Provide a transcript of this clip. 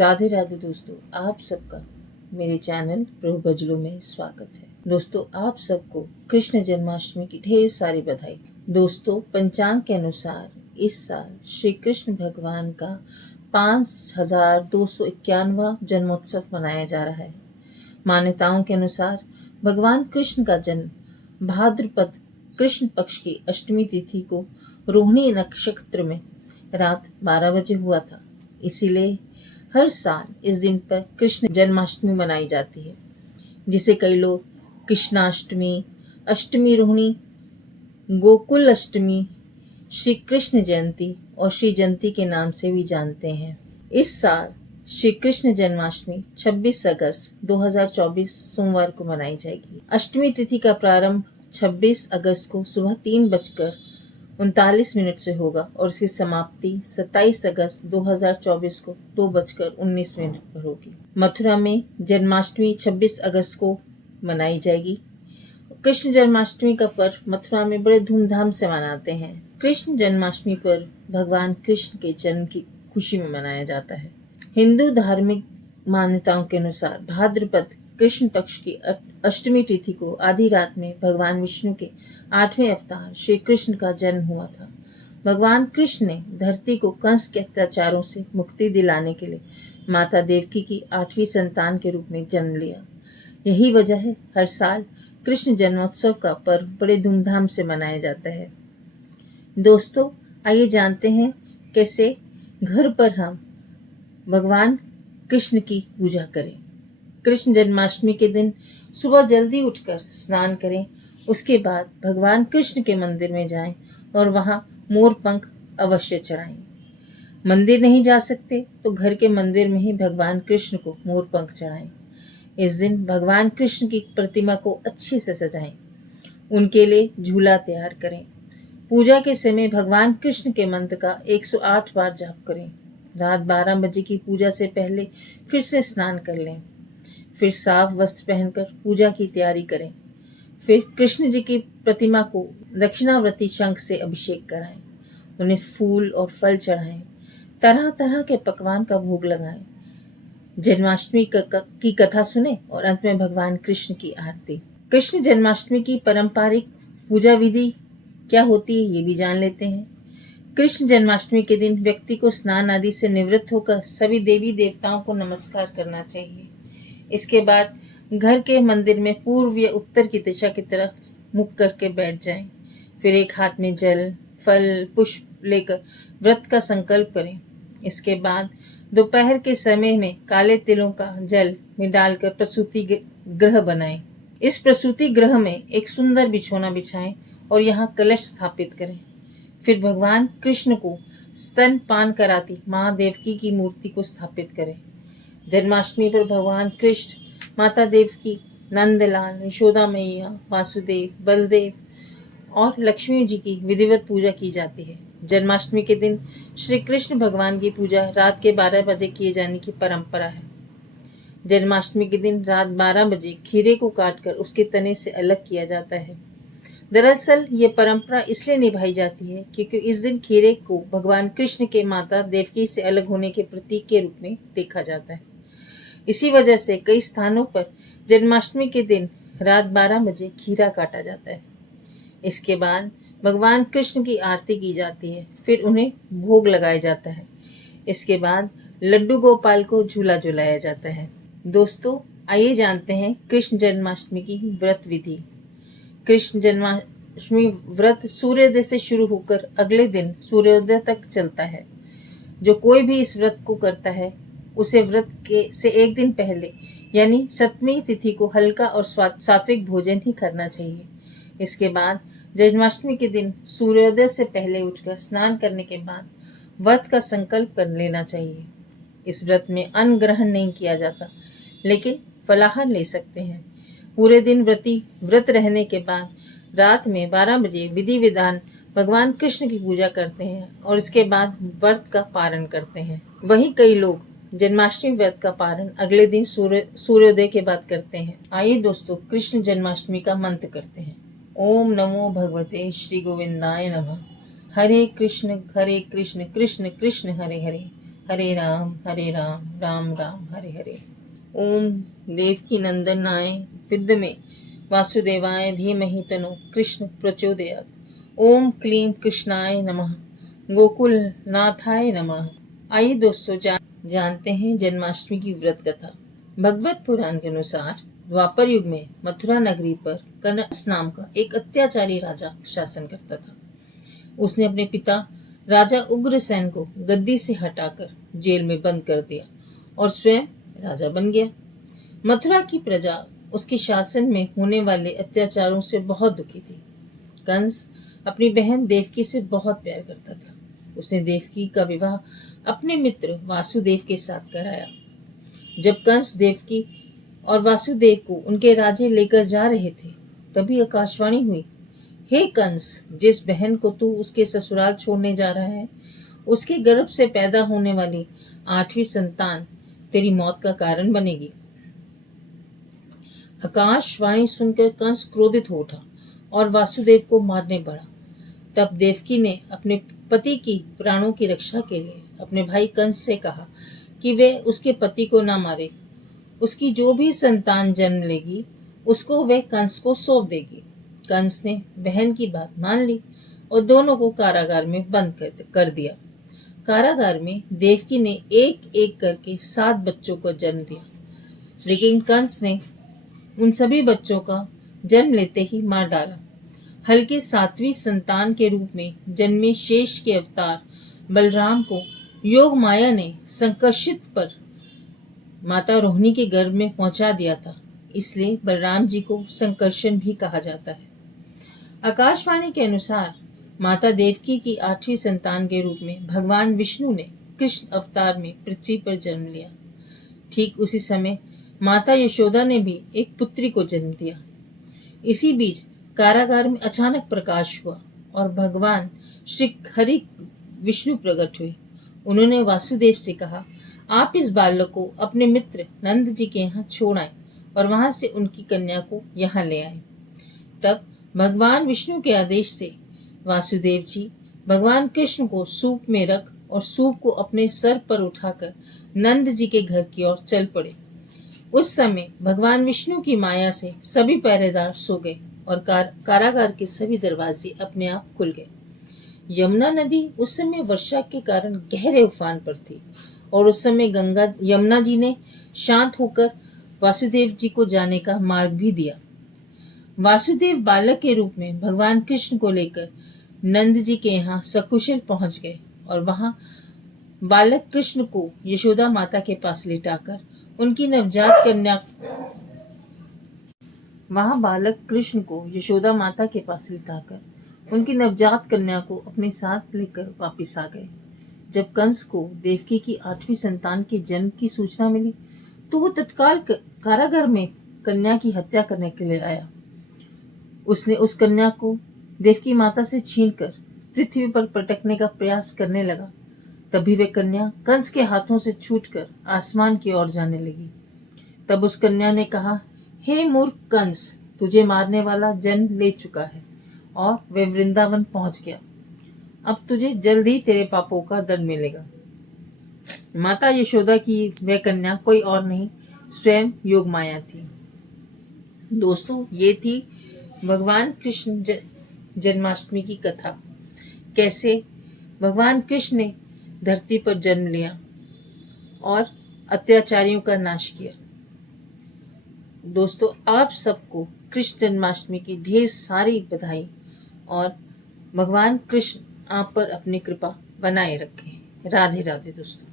राधे राधे दोस्तों, आप सबका मेरे चैनल प्रभु भजलों में स्वागत है। दोस्तों, आप सबको कृष्ण जन्माष्टमी की ढेर सारी बधाई। दोस्तों, पंचांग के अनुसार इस साल श्री कृष्ण भगवान का 5251वां जन्मोत्सव मनाया जा रहा है। मान्यताओं के अनुसार भगवान कृष्ण का जन्म भाद्रपद कृष्ण पक्ष की अष्टमी तिथि को रोहिणी नक्षत्र में रात 12 बजे हुआ था। इसीलिए हर साल इस दिन पर कृष्ण जन्माष्टमी मनाई जाती है, जिसे कई लोग कृष्णाष्टमी, अष्टमी रोहिणी, गोकुल अष्टमी, श्री कृष्ण जयंती और श्री जयंती के नाम से भी जानते हैं। इस साल श्री कृष्ण जन्माष्टमी 26 अगस्त 2024 सोमवार को मनाई जाएगी। अष्टमी तिथि का प्रारंभ 26 अगस्त को सुबह 3:39 से होगा और इसकी समाप्ति 27 अगस्त 2024 को 2:19 पर होगी। मथुरा में जन्माष्टमी 26 अगस्त को मनाई जाएगी। कृष्ण जन्माष्टमी का पर्व मथुरा में बड़े धूमधाम से मनाते हैं। कृष्ण जन्माष्टमी पर भगवान कृष्ण के जन्म की खुशी में मनाया जाता है। हिंदू धार्मिक मान्यताओं के अनुसार भाद्रपद कृष्ण पक्ष की अष्टमी तिथि को आधी रात में भगवान विष्णु के 8वें अवतार श्री कृष्ण का जन्म हुआ था। भगवान कृष्ण ने धरती को कंस के अत्याचारों से मुक्ति दिलाने के लिए माता देवकी की 8वीं संतान के रूप में जन्म लिया। यही वजह है हर साल कृष्ण जन्मोत्सव का पर्व बड़े धूमधाम से मनाया जाता है। दोस्तों, आइए जानते हैं कैसे घर पर हम भगवान कृष्ण की पूजा करें। कृष्ण जन्माष्टमी के दिन सुबह जल्दी उठकर स्नान करें। उसके बाद भगवान कृष्ण के मंदिर में जाएं और वहां मोर पंख अवश्य चढ़ाएं। मंदिर नहीं जा सकते तो घर के मंदिर में ही भगवान कृष्ण को मोर पंख चढ़ाएं। इस दिन भगवान कृष्ण की प्रतिमा को अच्छे से सजाएं। उनके लिए झूला तैयार करें। पूजा के समय भगवान कृष्ण के मंत्र का 108 बार जाप करें। रात 12 बजे की पूजा से पहले फिर से स्नान कर लें। फिर साफ वस्त्र पहनकर पूजा की तैयारी करें। फिर कृष्ण जी की प्रतिमा को दक्षिणावर्ती शंख से अभिषेक कराएं। उन्हें फूल और फल चढ़ाएं। तरह तरह के पकवान का भोग लगाएं। जन्माष्टमी की कथा सुने और अंत में भगवान कृष्ण की आरती। कृष्ण जन्माष्टमी की पारंपरिक पूजा विधि क्या होती है, ये भी जान लेते हैं। कृष्ण जन्माष्टमी के दिन व्यक्ति को स्नान आदि से निवृत्त होकर सभी देवी देवताओं को नमस्कार करना चाहिए। इसके बाद घर के मंदिर में पूर्व या उत्तर की दिशा की तरफ मुख करके बैठ जाएं। फिर एक हाथ में जल, फल, पुष्प लेकर व्रत का संकल्प करें। इसके बाद दोपहर के समय में काले तिलों का जल में डालकर प्रसूति गृह बनाएं। इस प्रसूति गृह में एक सुंदर बिछौना बिछाएं और यहाँ कलश स्थापित करें। फिर भगवान कृष्ण को स्तनपान कराती माँ देवकी की मूर्ति को स्थापित करें। जन्माष्टमी पर भगवान कृष्ण, माता देवकी, नंदलाल, यशोदा मैया, वासुदेव, बलदेव और लक्ष्मी जी की विधिवत पूजा की जाती है। जन्माष्टमी के दिन श्री कृष्ण भगवान की पूजा रात के 12 बजे किए जाने की परंपरा है। जन्माष्टमी के दिन रात 12 बजे खीरे को काटकर उसके तने से अलग किया जाता है। दरअसल ये परंपरा इसलिए निभाई जाती है क्योंकि इस दिन खीरे को भगवान कृष्ण के माता देवकी से अलग होने के प्रतीक के रूप में देखा जाता है। इसी वजह से कई स्थानों पर जन्माष्टमी के दिन रात 12 बजे खीरा काटा जाता है। इसके बाद भगवान कृष्ण की आरती की जाती है। फिर उन्हें भोग लगाया जाता है। इसके बाद लड्डू गोपाल को झूला झुलाया जाता है। दोस्तों, आइए जानते हैं कृष्ण जन्माष्टमी की व्रत विधि। कृष्ण जन्माष्टमी व्रत सूर्योदय से शुरू होकर अगले दिन सूर्योदय तक चलता है। जो कोई भी इस व्रत को करता है उसे व्रत से एक दिन पहले यानी 7वीं तिथि को हल्का और सात्विक भोजन ही करना चाहिए। इसके बाद जन्माष्टमी के दिन सूर्योदय से पहले उठकर स्नान करने के बाद व्रत का संकल्प कर लेना चाहिए। इस व्रत में अन्न ग्रहण नहीं किया जाता, लेकिन फलाहार ले सकते हैं। पूरे दिन व्रत रहने के बाद रात में 12 बजे विधि विधान भगवान कृष्ण की पूजा करते हैं और इसके बाद व्रत का पारण करते हैं। वहीं कई लोग जन्माष्टमी व्रत का पारण अगले दिन सूर्योदय के बाद करते हैं। आइए दोस्तों, कृष्ण जन्माष्टमी का मंत्र करते हैं। ओम नमो भगवते श्री गोविंदाय नमः। हरे कृष्ण कृष्ण कृष्ण हरे हरे, राम राम राम हरे हरे। ओम देवकी नंदनाय विद्महे वासुदेवाय धीमहि तन्नो कृष्ण प्रचोदयात्। ओम क्लीं कृष्णाय नमः, गोकुल नाथाय नमः। आइए दोस्तों जानते हैं जन्माष्टमी की व्रत कथा। भगवत पुराण के अनुसार द्वापर युग में मथुरा नगरी पर कंस नाम का एक अत्याचारी राजा शासन करता था। उसने अपने पिता राजा उग्रसेन को गद्दी से हटाकर जेल में बंद कर दिया और स्वयं राजा बन गया। मथुरा की प्रजा उसके शासन में होने वाले अत्याचारों से बहुत दुखी थी। कंस अपनी बहन देवकी से बहुत प्यार करता था। उसने देवकी का विवाह अपने मित्र वासुदेव के साथ कराया। जब कंस देवकी और वासुदेव को उनके राज्य लेकर जा रहे थे, तभी आकाशवाणी हुई, हे कंस, जिस बहन को तू उसके ससुराल छोड़ने जा रहा है, उसके गर्भ से पैदा होने वाली 8वीं संतान तेरी मौत का कारण बनेगी। आकाशवाणी सुनकर कंस क्रोधित हो उठा और वासुदेव को मारने बढ़ा। तब देवकी ने अपने पति की प्राणों की रक्षा के लिए अपने भाई कंस से कहा कि वे उसके पति को न मारे। उसकी जो भी संतान जन्म लेगी उसको वह कंस को सौंप देगी। कंस ने बहन की बात मान ली और दोनों को कारागार में बंद कर दिया। कारागार में देवकी ने एक एक करके 7 बच्चों को जन्म दिया, लेकिन कंस ने उन सभी बच्चों का जन्म लेते ही मार डाला। हल्के 7वीं संतान के रूप में जन्मे शेष के अवतार बलराम को योग माया ने संकर्षित पर माता रोहिणी के गर्भ में पहुंचा दिया था, इसलिए बलराम जी को संकर्षण भी कहा जाता है। आकाशवाणी के अनुसार माता देवकी की 8वीं संतान के रूप में भगवान विष्णु ने कृष्ण अवतार में पृथ्वी पर जन्म लिया। ठीक उसी समय माता यशोदा ने भी एक पुत्री को जन्म दिया। इसी बीच कारागार में अचानक प्रकाश हुआ और भगवान श्री हरि विष्णु प्रकट हुए। उन्होंने वासुदेव से कहा, आप इस बालक को अपने मित्र नंद जी के यहाँ छोड़ आए और वहां से उनकी कन्या को यहाँ ले आए। तब भगवान विष्णु के आदेश से वासुदेव जी भगवान कृष्ण को सूप में रख और सूप को अपने सर पर उठाकर नंद जी के घर की ओर चल पड़े। उस समय भगवान विष्णु की माया से सभी पहरेदार सो गए और कारागार के सभी दरवाजे अपने आप खुल गए। यमुना नदी उस समय वर्षा के कारण गहरे उफान पर थी और उस समय यमुना जी ने शांत होकर वासुदेव जी को जाने का मार्ग भी दिया। वासुदेव बालक के रूप में भगवान कृष्ण को लेकर नंद जी के यहाँ सकुशल पहुंच गए और वहां बालक कृष्ण को यशोदा माता के पास लिटाकर उनकी नवजात कन्या को अपने साथ लेकर वापस आ गए। जब कंस को देवकी की 8वीं संतान के जन्म की सूचना मिली तो वो तत्काल कारागार में कन्या की हत्या करने के लिए आया। उसने उस कन्या को देवकी माता से छीनकर पृथ्वी पर पटकने का प्रयास करने लगा। तभी वे कन्या कंस के हाथों से छूटकर आसमान की ओर जाने लगी। तब उस कन्या ने कहा, हे मूर्ख कंस, तुझे मारने वाला जन्म ले चुका है और वह वृंदावन पहुंच गया। अब तुझे जल्द ही तेरे पापों का दंड मिलेगा। माता यशोदा की वह कन्या कोई और नहीं, स्वयं योग माया थी। दोस्तों, ये थी भगवान कृष्ण जन्माष्टमी की कथा। कैसे भगवान कृष्ण ने धरती पर जन्म लिया और अत्याचारियों का नाश किया। दोस्तों, आप सबको कृष्ण जन्माष्टमी की ढेर सारी बधाई और भगवान कृष्ण आप पर अपनी कृपा बनाए रखें। राधे राधे दोस्तों।